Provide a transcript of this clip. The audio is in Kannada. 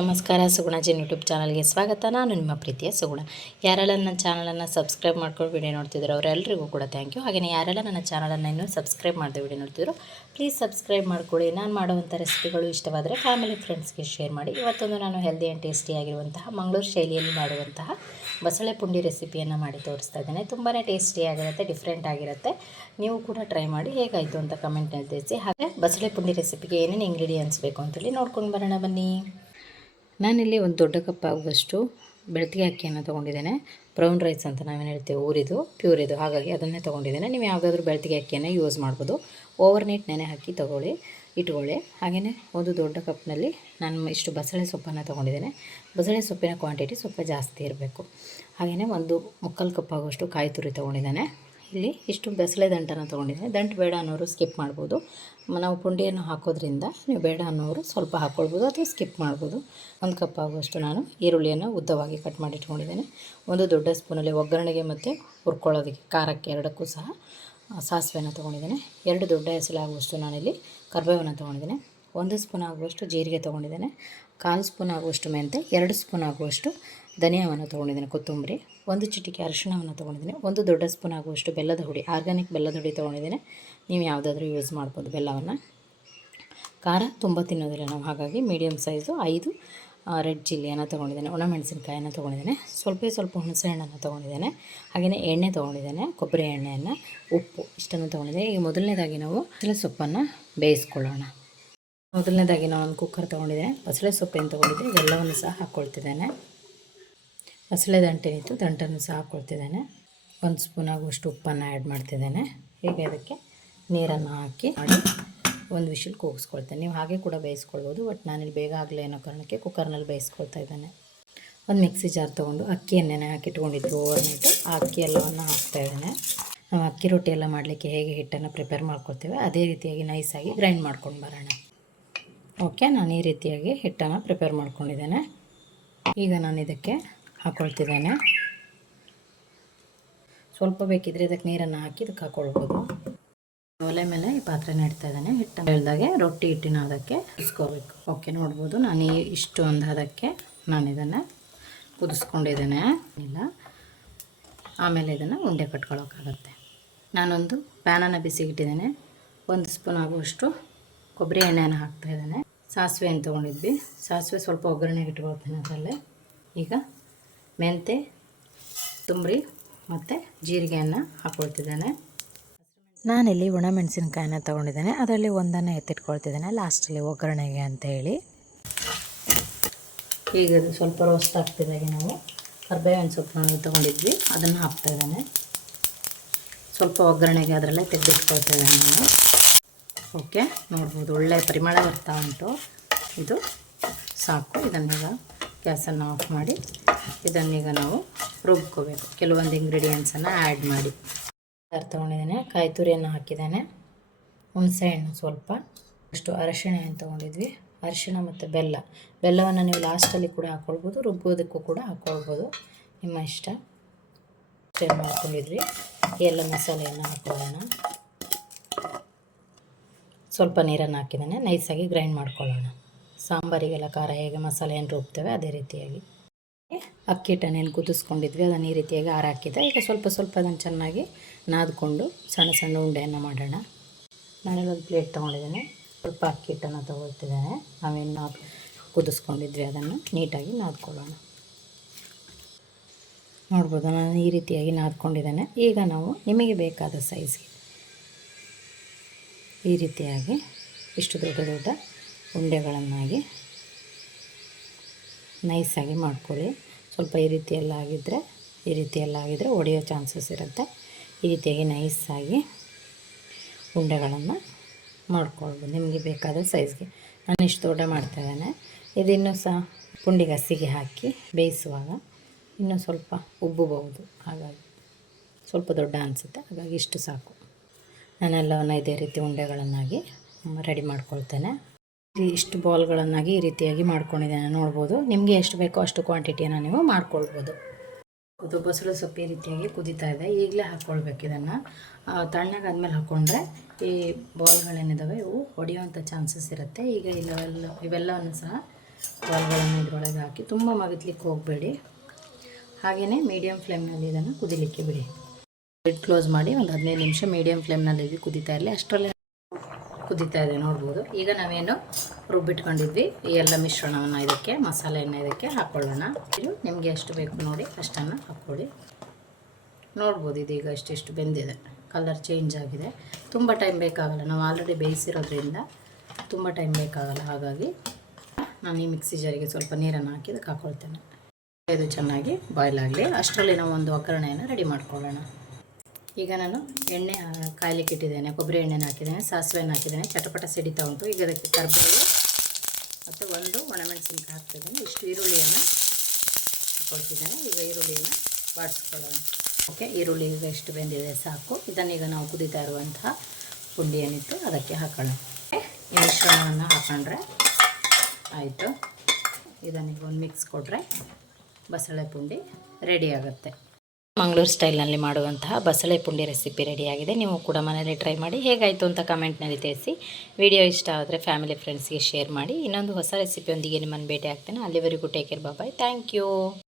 ನಮಸ್ಕಾರ, ಸುಗುಣ ಜಿನ್ ಯೂಟ್ಯೂಬ್ ಚಾನಲ್ಗೆ ಸ್ವಾಗತ. ನಾನು ನಿಮ್ಮ ಪ್ರೀತಿಯ ಸುಗುಣ. ಯಾರೆಲ್ಲ ನನ್ನ ಚಾನಲನ್ನು ಸಬ್ಸ್ಕ್ರೈಬ್ ಮಾಡ್ಕೊಂಡು ವಿಡಿಯೋ ನೋಡ್ತಿದ್ರು ಅವರೆಲ್ಲರಿಗೂ ಕೂಡ ಥ್ಯಾಂಕ್ ಯು. ಹಾಗೆಯೇ ಯಾರೆಲ್ಲ ನನ್ನ ಚಾನಲನ್ನು ಇನ್ನೂ ಸಬ್ಸ್ಕ್ರೈಬ್ ಮಾಡದೆ ವಿಡಿಯೋ ನೋಡ್ತಿದ್ರು ಪ್ಲೀಸ್ ಸಬ್ಸ್ಕ್ರೈಬ್ ಮಾಡ್ಕೊಳ್ಳಿ. ನಾನು ಮಾಡುವಂಥ ರೆಸಿಪಿಗಳು ಇಷ್ಟವಾದರೆ ಫ್ಯಾಮಿಲಿ ಫ್ರೆಂಡ್ಸ್ಗೆ ಶೇರ್ ಮಾಡಿ. ಇವತ್ತೊಂದು ನಾನು ಹೆಲ್ದಿ ಆ್ಯಂಡ್ ಟೇಸ್ಟಿಯಾಗಿರುವಂತಹ ಮಂಗಳೂರು ಶೈಲಿಯಲ್ಲಿ ಮಾಡುವಂತಹ ಬಸಳೆ ಪುಂಡಿ ರೆಸಿಪಿಯನ್ನು ಮಾಡಿ ತೋರಿಸ್ತಾ ಇದ್ದೇನೆ. ತುಂಬಾ ಟೇಸ್ಟಿಯಾಗಿರುತ್ತೆ, ಡಿಫ್ರೆಂಟ್ ಆಗಿರುತ್ತೆ. ನೀವು ಕೂಡ ಟ್ರೈ ಮಾಡಿ ಹೇಗಾಯಿತು ಅಂತ ಕಮೆಂಟ್ನಲ್ಲಿ ತಿಳಿಸಿ. ಹಾಗೆ ಬಸಳೆ ಪುಂಡಿ ರೆಸಿಪಿಗೆ ಏನೇನು ಇಂಗ್ರೀಡಿಯೆಂಟ್ಸ್ ಬೇಕು ಅಂತೇಳಿ ನೋಡ್ಕೊಂಡು ಬರೋಣ ಬನ್ನಿ. ನಾನಿಲ್ಲಿ ಒಂದು ದೊಡ್ಡ ಕಪ್ ಆಗುವಷ್ಟು ಬೆಳ್ತಿಗೆ ಅಕ್ಕಿಯನ್ನು ತೊಗೊಂಡಿದ್ದೇನೆ. ಬ್ರೌನ್ ರೈಸ್ ಅಂತ ನಾವೇನು ಹೇಳ್ತೇವೆ, ಊರಿದು ಪ್ಯೂರ್ ಇದು, ಹಾಗಾಗಿ ಅದನ್ನೇ ತೊಗೊಂಡಿದ್ದೇನೆ. ನೀವು ಯಾವುದಾದ್ರೂ ಬೆಳ್ತಿಗೆ ಅಕ್ಕಿಯನ್ನು ಯೂಸ್ ಮಾಡ್ಬೋದು. ಓವರ್ನೈಟ್ ನೆನೆ ಹಾಕಿ ಇಟ್ಕೊಳ್ಳಿ. ಹಾಗೆಯೇ ಒಂದು ದೊಡ್ಡ ಕಪ್ನಲ್ಲಿ ನಾನು ಇಷ್ಟು ಬಸಳೆ ಸೊಪ್ಪನ್ನು ತೊಗೊಂಡಿದ್ದೇನೆ. ಬಸಳೆ ಸೊಪ್ಪಿನ ಕ್ವಾಂಟಿಟಿ ಸ್ವಲ್ಪ ಜಾಸ್ತಿ ಇರಬೇಕು. ಹಾಗೆಯೇ ಒಂದು ಮುಕ್ಕಾಲು ಕಪ್ ಆಗುವಷ್ಟು ಕಾಯಿ ತುರಿ ತೊಗೊಂಡಿದ್ದೇನೆ. ಇಲ್ಲಿ ಇಷ್ಟು ಬಸಳೆ ದಂಟನ್ನು ತೊಗೊಂಡಿದ್ದೇನೆ. ದಂಟು ಬೇಡ ಅನ್ನೋರು ಸ್ಕಿಪ್ ಮಾಡ್ಬೋದು. ನಾವು ಪುಂಡಿಯನ್ನು ಹಾಕೋದ್ರಿಂದ ನೀವು ಬೇಡ ಅನ್ನೋರು ಸ್ವಲ್ಪ ಹಾಕ್ಕೊಳ್ಬೋದು ಅಥವಾ ಸ್ಕಿಪ್ ಮಾಡ್ಬೋದು. ಒಂದು ಕಪ್ ಆಗುವಷ್ಟು ನಾನು ಈರುಳ್ಳಿಯನ್ನು ಉದ್ದವಾಗಿ ಕಟ್ ಮಾಡಿ ಇಟ್ಕೊಂಡಿದ್ದೇನೆ. ಒಂದು ದೊಡ್ಡ ಸ್ಪೂನಲ್ಲಿ ಒಗ್ಗರಣೆಗೆ ಮತ್ತು ಹುರ್ಕೊಳ್ಳೋದಕ್ಕೆ ಖಾರಕ್ಕೆ ಎರಡಕ್ಕೂ ಸಹ ಸಾಸಿವೆಯನ್ನು ತೊಗೊಂಡಿದ್ದೇನೆ. 2 ದೊಡ್ಡ ಎಸಳಾಗುವಷ್ಟು ನಾನಿಲ್ಲಿ ಕರಿಬೇವನ್ನು ತೊಗೊಂಡಿದ್ದೇನೆ. 1 ಸ್ಪೂನ್ ಆಗುವಷ್ಟು ಜೀರಿಗೆ ತೊಗೊಂಡಿದ್ದೇನೆ. 1/4 ಸ್ಪೂನ್ ಆಗುವಷ್ಟು ಮೆಂತೆ, 2 ಸ್ಪೂನ್ ಆಗುವಷ್ಟು ಧನಿಯಾವನ್ನು ತೊಗೊಂಡಿದ್ದೇನೆ, ಕೊತ್ತಂಬರಿ, 1 ಚಿಟಿಕೆ ಅರಿಶಿಣವನ್ನು ತೊಗೊಂಡಿದ್ದೇನೆ. 1 ದೊಡ್ಡ ಸ್ಪೂನ್ ಆಗುವಷ್ಟು ಬೆಲ್ಲದ ಹುಡಿ, ಆರ್ಗ್ಯಾನಿಕ್ ಬೆಲ್ಲದ ಹುಡಿ ತೊಗೊಂಡಿದ್ದೇನೆ. ನೀವು ಯಾವುದಾದ್ರೂ ಯೂಸ್ ಮಾಡ್ಬೋದು ಬೆಲ್ಲವನ್ನು. ಖಾರ ತುಂಬ ತಿನ್ನೋದಿಲ್ಲ ನಾವು, ಹಾಗಾಗಿ ಮೀಡಿಯಮ್ ಸೈಜು 5 ರೆಡ್ ಚಿಲ್ಲಿಯನ್ನು ತೊಗೊಂಡಿದ್ದೇನೆ. ಒಣಮೆಣಸಿನಕಾಯನ್ನು ತೊಗೊಂಡಿದ್ದೇನೆ. ಸ್ವಲ್ಪ ಹುಣಸೆ ಹಣ್ಣನ್ನು ತೊಗೊಂಡಿದ್ದೇನೆ. ಹಾಗೆಯೇ ಎಣ್ಣೆ ತೊಗೊಂಡಿದ್ದೇನೆ, ಕೊಬ್ಬರಿ ಎಣ್ಣೆಯನ್ನು, ಉಪ್ಪು ಇಷ್ಟನ್ನು ತೊಗೊಂಡಿದ್ದೇನೆ. ಈಗ ಮೊದಲನೇದಾಗಿ ನಾವು ಬಸಳೆ ಸೊಪ್ಪನ್ನು ಬೇಯಿಸ್ಕೊಳ್ಳೋಣ. ಮೊದಲನೇದಾಗಿ ನಾನು ಒಂದು ಕುಕ್ಕರ್ ತೊಗೊಂಡಿದ್ದೇನೆ. ಬಸಳೆ ಸೊಪ್ಪೇನು ತೊಗೊಂಡಿದ್ದೆ ಎಲ್ಲವನ್ನು ಸಹ ಹಾಕ್ಕೊಳ್ತಿದ್ದೇನೆ. ಬಸಳೆ ದಂಟೇನಿತ್ತು ದಂಟನ್ನು ಸಹ ಹಾಕ್ಕೊಳ್ತಿದ್ದೇನೆ. 1 ಸ್ಪೂನ್ ಆಗುವಷ್ಟು ಉಪ್ಪನ್ನು ಆ್ಯಡ್ ಮಾಡ್ತಿದ್ದೇನೆ. ಹೀಗೆ ಅದಕ್ಕೆ ನೀರನ್ನು ಹಾಕಿ ಮಾಡಿ ಒಂದು ವಿಷಲ್ ಕೂಗಿಸ್ಕೊಳ್ತೇನೆ. ನೀವು ಹಾಗೆ ಕೂಡ ಬೇಯಿಸ್ಕೊಳ್ಬೋದು, ಬಟ್ ನಾನಿಲ್ಲಿ ಬೇಗ ಆಗಲಿ ಅನ್ನೋ ಕಾರಣಕ್ಕೆ ಕುಕ್ಕರ್ನಲ್ಲಿ ಬೇಯಿಸ್ಕೊಳ್ತಾ ಇದ್ದೇನೆ. ಒಂದು ಮಿಕ್ಸಿ ಜಾರ್ ತೊಗೊಂಡು ಅಕ್ಕಿಯನ್ನೇ ಹಾಕಿಟ್ಕೊಂಡಿದ್ದು ಓವರ್ನೈಟು, ಆ ಅಕ್ಕಿ ಎಲ್ಲವನ್ನು ಹಾಕ್ತಾಯಿದ್ದೇನೆ. ನಾವು ಅಕ್ಕಿ ರೊಟ್ಟಿ ಎಲ್ಲ ಮಾಡಲಿಕ್ಕೆ ಹೇಗೆ ಹಿಟ್ಟನ್ನು ಪ್ರಿಪೇರ್ ಮಾಡ್ಕೊಳ್ತೇವೆ ಅದೇ ರೀತಿಯಾಗಿ ನೈಸಾಗಿ ಗ್ರೈಂಡ್ ಮಾಡ್ಕೊಂಡು ಬರೋಣ. ಓಕೆ, ನಾನು ಈ ರೀತಿಯಾಗಿ ಹಿಟ್ಟನ್ನು ಪ್ರಿಪೇರ್ ಮಾಡ್ಕೊಂಡಿದ್ದೇನೆ. ಈಗ ನಾನು ಇದಕ್ಕೆ ಹಾಕ್ಕೊಳ್ತಿದ್ದೇನೆ. ಸ್ವಲ್ಪ ಬೇಕಿದ್ದರೆ ಇದಕ್ಕೆ ನೀರನ್ನು ಹಾಕಿ ಇದಕ್ಕೆ ಹಾಕ್ಕೊಳ್ಬೋದು. ಒಲೆ ಮೇಲೆ ಈ ಪಾತ್ರೆನ ಇಡ್ತಾ ಇದ್ದೇನೆ. ಹಿಟ್ಟನ್ನು ಹೇಳ್ದಾಗೆ ರೊಟ್ಟಿ ಹಿಟ್ಟಿನ ಅದಕ್ಕೆ ಕುದಿಸ್ಕೋಬೇಕು. ಓಕೆ, ನೋಡ್ಬೋದು ನಾನು ಇಷ್ಟು ಒಂದು ಹದಕ್ಕೆ ನಾನು ಇದನ್ನು ಕುದಿಸ್ಕೊಂಡಿದ್ದೇನೆ. ಇಲ್ಲ ಆಮೇಲೆ ಇದನ್ನು ಉಂಡೆ ಕಟ್ಕೊಳ್ಳೋಕ್ಕಾಗತ್ತೆ. ನಾನೊಂದು ಪ್ಯಾನನ್ನು ಬಿಸಿಗಿಟ್ಟಿದ್ದೇನೆ. 1 ಸ್ಪೂನ್ ಆಗುವಷ್ಟು ಕೊಬ್ಬರಿ ಎಣ್ಣೆಯನ್ನು ಹಾಕ್ತಾಯಿದ್ದೇನೆ. ಸಾಸಿವೆಯನ್ನು ತೊಗೊಂಡಿದ್ವಿ, ಸಾಸಿವೆ ಸ್ವಲ್ಪ ಒಗ್ಗರಣೆಗೆ ಇಟ್ಕೊಳ್ತೇನೆ ಅದರಲ್ಲೇ. ಈಗ ಮೆಂತೆ, ತುಂಬ್ರಿ ಮತ್ತು ಜೀರಿಗೆಯನ್ನು ಹಾಕ್ಕೊಳ್ತಿದ್ದೇನೆ. ನಾನಿಲ್ಲಿ ಒಣಮೆಣಸಿನಕಾಯನ್ನು ತೊಗೊಂಡಿದ್ದೇನೆ. ಅದರಲ್ಲಿ ಒಂದನ್ನು ಎತ್ತಿಟ್ಕೊಳ್ತಿದ್ದೇನೆ ಲಾಸ್ಟಲ್ಲಿ ಒಗ್ಗರಣೆಗೆ ಅಂತ ಹೇಳಿ. ಈಗ ಅದು ಸ್ವಲ್ಪ ರೋಸ್ಟ್ ಆಗ್ತಿದ್ದಾಗೆ ನಾವು ಕರಿಬೇವಿನ ಸೊಪ್ಪನ್ನು ತೊಗೊಂಡಿದ್ವಿ ಅದನ್ನು ಹಾಕ್ತಾಯಿದ್ದೇನೆ. ಸ್ವಲ್ಪ ಒಗ್ಗರಣೆಗೆ ಅದರಲ್ಲೇ ತೆಗೆದಿಟ್ಕೊಳ್ತಿದ್ದೇನೆ ನಾನು. ಓಕೆ, ನೋಡ್ಬೋದು ಒಳ್ಳೆಯ ಪರಿಮಳ ಬರ್ತಾ ಉಂಟು. ಇದು ಸಾಕು. ಇದನ್ನೀಗ ಗ್ಯಾಸನ್ನು ಆಫ್ ಮಾಡಿ ಇದನ್ನೀಗ ನಾವು ರುಬ್ಕೋಬೇಕು. ಕೆಲವೊಂದು ಇಂಗ್ರೀಡಿಯೆಂಟ್ಸನ್ನು ಆ್ಯಡ್ ಮಾಡಿ ತೊಗೊಂಡಿದ್ದೇನೆ. ಕಾಯಿ ತುರಿಯನ್ನು ಹಾಕಿದ್ದೇನೆ, ಹುಣಸೆ ಹಣ್ಣು ಸ್ವಲ್ಪ, ಅಷ್ಟು ಅರಿಶಿಣ ಏನು ತೊಗೊಂಡಿದ್ವಿ, ಅರಿಶಿಣ ಮತ್ತು ಬೆಲ್ಲವನ್ನು ನೀವು ಲಾಸ್ಟಲ್ಲಿ ಕೂಡ ಹಾಕ್ಕೊಳ್ಬೋದು, ರುಬ್ಬೋದಕ್ಕೂ ಕೂಡ ಹಾಕ್ಕೊಳ್ಬೋದು, ನಿಮ್ಮ ಇಷ್ಟ. ಸೇವ್ ಮಾಡ್ಕೊಂಡಿದ್ವಿ. ಎಲ್ಲ ಮಸಾಲೆಯನ್ನು ಹಾಕೊಳ್ಳೋಣ. ಸ್ವಲ್ಪ ನೀರನ್ನು ಹಾಕಿದ್ದೇನೆ. ನೈಸಾಗಿ ಗ್ರೈಂಡ್ ಮಾಡ್ಕೊಳ್ಳೋಣ. ಸಾಂಬಾರಿಗೆಲ್ಲ ಖಾರ ಹೇಗೆ ಮಸಾಲೆಯನ್ನು ರುಬ್ತೇವೆ ಅದೇ ರೀತಿಯಾಗಿ. ಅಕ್ಕಿ ಹಿಟ್ಟನ್ನೇನು ಕುದಿಸ್ಕೊಂಡಿದ್ವಿ ಅದನ್ನು ಈ ರೀತಿಯಾಗಿ ಹಾಕಿದ್ದೆ. ಈಗ ಸ್ವಲ್ಪ ಅದನ್ನು ಚೆನ್ನಾಗಿ ನಾದ್ಕೊಂಡು ಸಣ್ಣ ಉಂಡೆಯನ್ನು ಮಾಡೋಣ. ನಾನಿಲ್ಲೊಂದು ಪ್ಲೇಟ್ ತೊಗೊಂಡಿದ್ದೇನೆ. ಸ್ವಲ್ಪ ಅಕ್ಕಿ ಹಿಟ್ಟನ್ನು ತೊಗೊಳ್ತಿದ್ದೇನೆ. ನಾವೇನು ಕುದಿಸ್ಕೊಂಡಿದ್ವಿ ಅದನ್ನು ನೀಟಾಗಿ ನಾದ್ಕೊಳ್ಳೋಣ. ನೋಡ್ಬೋದು ನಾನು ಈ ರೀತಿಯಾಗಿ ನಾದ್ಕೊಂಡಿದ್ದೇನೆ. ಈಗ ನಾವು ನಿಮಗೆ ಬೇಕಾದ ಸೈಜ್ಗೆ ಈ ರೀತಿಯಾಗಿ ಇಷ್ಟು ದೊಡ್ಡ ಉಂಡೆಗಳನ್ನಾಗಿ ನೈಸಾಗಿ ಮಾಡ್ಕೊಳ್ಳಿ. ಸ್ವಲ್ಪ ಈ ರೀತಿಯೆಲ್ಲ ಆಗಿದ್ದರೆ ಒಡೆಯೋ ಚಾನ್ಸಸ್ ಇರುತ್ತೆ. ಈ ರೀತಿಯಾಗಿ ನೈಸಾಗಿ ಉಂಡೆಗಳನ್ನು ಮಾಡ್ಕೊಳ್ಬೋದು ನಿಮಗೆ ಬೇಕಾದ ಸೈಜ್ಗೆ. ನಾನು ಇಷ್ಟು ದೊಡ್ಡ ಮಾಡ್ತಾಯಿದ್ದೇನೆ. ಇದನ್ನು ಸಹ ಪುಂಡಿಗೆ ಹಸಿಗೆ ಹಾಕಿ ಬೇಯಿಸುವಾಗ ಇನ್ನೂ ಸ್ವಲ್ಪ ಉಬ್ಬಬಹುದು, ಹಾಗಾಗಿ ಸ್ವಲ್ಪ ದೊಡ್ಡ ಅನಿಸುತ್ತೆ, ಹಾಗಾಗಿ ಇಷ್ಟು ಸಾಕು. ನಾನೆಲ್ಲವನ್ನು ಇದೇ ರೀತಿ ಉಂಡೆಗಳನ್ನಾಗಿ ರೆಡಿ ಮಾಡ್ಕೊಳ್ತೇನೆ. ಇಷ್ಟು ಬಾಲ್ಗಳನ್ನಾಗಿ ಈ ರೀತಿಯಾಗಿ ಮಾಡ್ಕೊಂಡಿದ್ದೇನೆ. ನೋಡ್ಬೋದು, ನಿಮಗೆ ಎಷ್ಟು ಬೇಕೋ ಅಷ್ಟು ಕ್ವಾಂಟಿಟಿಯನ್ನು ನೀವು ಮಾಡ್ಕೊಳ್ಬೋದು. ಅದು ಬಸಳೆ ಸೊಪ್ಪು ಈ ರೀತಿಯಾಗಿ ಕುದೀತಾ ಇದೆ. ಈಗಲೇ ಹಾಕ್ಕೊಳ್ಬೇಕು ಇದನ್ನು. ತಣ್ಣಗಾದ್ಮೇಲೆ ಹಾಕ್ಕೊಂಡ್ರೆ ಈ ಬಾಲ್ಗಳೇನಿದ್ದಾವೆ ಇವು ಹೊಡೆಯುವಂಥ ಚಾನ್ಸಸ್ ಇರುತ್ತೆ. ಈಗ ಇವೆಲ್ಲವನ್ನು ಸಹ ಕಾಳುಗಳನ್ನು ಇದರೊಳಗೆ ಹಾಕಿ ತುಂಬ ಮಗತ್ಲಿಕ್ಕೆ ಹೋಗಬೇಡಿ. ಹಾಗೆಯೇ ಮೀಡಿಯಮ್ ಫ್ಲೇಮ್ನಲ್ಲಿ ಇದನ್ನು ಕುದಿಲಿಕ್ಕೆ ಬಿಡಿ. ಲಿಡ್ ಕ್ಲೋಸ್ ಮಾಡಿ ಒಂದು 15 ನಿಮಿಷ ಮೀಡಿಯಮ್ ಫ್ಲೇಮ್ನಲ್ಲಿ ಕುದೀತಾ ಇರಲಿ. ಅಷ್ಟರಲ್ಲೇ ಕುದೀತಾ ಇದೆ ನೋಡ್ಬೋದು. ಈಗ ನಾವೇನು ರುಬ್ಬಿಟ್ಕೊಂಡಿದ್ವಿ ಈ ಎಲ್ಲ ಮಿಶ್ರಣವನ್ನು ಇದಕ್ಕೆ ಮಸಾಲೆಯನ್ನು ಇದಕ್ಕೆ ಹಾಕ್ಕೊಳ್ಳೋಣ. ಇದು ನಿಮಗೆ ಎಷ್ಟು ಬೇಕು ನೋಡಿ ಅಷ್ಟನ್ನು ಹಾಕ್ಕೊಳ್ಳಿ. ನೋಡ್ಬೋದು ಇದೀಗ ಇಷ್ಟು ಬೆಂದಿದೆ, ಕಲರ್ ಚೇಂಜ್ ಆಗಿದೆ. ತುಂಬ ಟೈಮ್ ಬೇಕಾಗಲ್ಲ, ನಾವು ಆಲ್ರೆಡಿ ಬೇಯಿಸಿರೋದ್ರಿಂದ ತುಂಬ ಟೈಮ್ ಬೇಕಾಗಲ್ಲ. ಹಾಗಾಗಿ ನಾನು ಈ ಮಿಕ್ಸಿ ಜಾರಿಗೆ ಸ್ವಲ್ಪ ನೀರನ್ನು ಹಾಕಿ ಇದಕ್ಕೆ ಹಾಕ್ಕೊಳ್ತೇನೆ. ಇದು ಚೆನ್ನಾಗಿ ಬಾಯ್ಲ್ ಆಗಲಿ. ಅಷ್ಟರಲ್ಲಿ ನಾವು ಒಂದು ಒಗ್ಗರಣೆಯನ್ನು ರೆಡಿ ಮಾಡ್ಕೊಳ್ಳೋಣ. ಈಗ ನಾನು ಎಣ್ಣೆ ಕಾಯ್ಲಿಕ್ಕೆ ಇಟ್ಟಿದ್ದೇನೆ, ಕೊಬ್ಬರಿ ಎಣ್ಣೆನ ಹಾಕಿದ್ದೇನೆ, ಸಾಸಿವೆಯನ್ನು ಹಾಕಿದ್ದೇನೆ, ಚಟಪಟ ಸಿಡಿತಾ ಉಂಟು. ಈಗ ಅದಕ್ಕೆ ಕರಿಬೇವು ಮತ್ತು ಒಂದು ಒಣಮೆಣಸಿನಕಾಯಿ ಹಾಕ್ತಿದ್ದೇನೆ. ಇಷ್ಟು ಈರುಳ್ಳಿಯನ್ನು ಹಾಕ್ಕೊಳ್ತಿದ್ದೇನೆ. ಈಗ ಈರುಳ್ಳಿಯನ್ನು ಬಾಡಿಸ್ಕೊಳ್ಳೋಣ. ಓಕೆ, ಈರುಳ್ಳಿ ಈಗ ಇಷ್ಟು ಬೆಂದಿದೆ ಸಾಕು. ಇದನ್ನೀಗ ನಾವು ಕುದೀತಾ ಇರುವಂತಹ ಪುಂಡಿ ಏನಿತ್ತು ಅದಕ್ಕೆ ಹಾಕೋಣ. ಈ ಮಿಶ್ರಣವನ್ನು ಹಾಕೊಂಡ್ರೆ ಆಯಿತು. ಇದನ್ನೀಗ ಒಂದು ಮಿಕ್ಸ್ ಕೊಟ್ಟರೆ ಬಸಳೆ ಪುಂಡಿ ರೆಡಿ ಆಗುತ್ತೆ. ಮಂಗಳೂರು ಸ್ಟೈಲ್ನಲ್ಲಿ ಮಾಡುವಂತಹ ಬಸಳೆ ಪುಂಡಿ ರೆಸಿಪಿ ರೆಡಿಯಾಗಿದೆ. ನೀವು ಕೂಡ ಮನೇಲಿ ಟ್ರೈ ಮಾಡಿ. ಹೇಗಾಯಿತು ಅಂತ ಕಮೆಂಟ್ನಲ್ಲಿ ತಿಳಿಸಿ. ವಿಡಿಯೋ ಇಷ್ಟ ಆದರೆ ಫ್ಯಾಮಿಲಿ ಫ್ರೆಂಡ್ಸ್ಗೆ ಶೇರ್ ಮಾಡಿ. ಇನ್ನೊಂದು ಹೊಸ ರೆಸಿಪಿಯೊಂದಿಗೆ ನಿಮ್ಮನ್ನು ಭೇಟಿ ಆಗ್ತೇನೆ. ಅಲ್ಲಿವರೆಗೂ take care, bye. Thank you.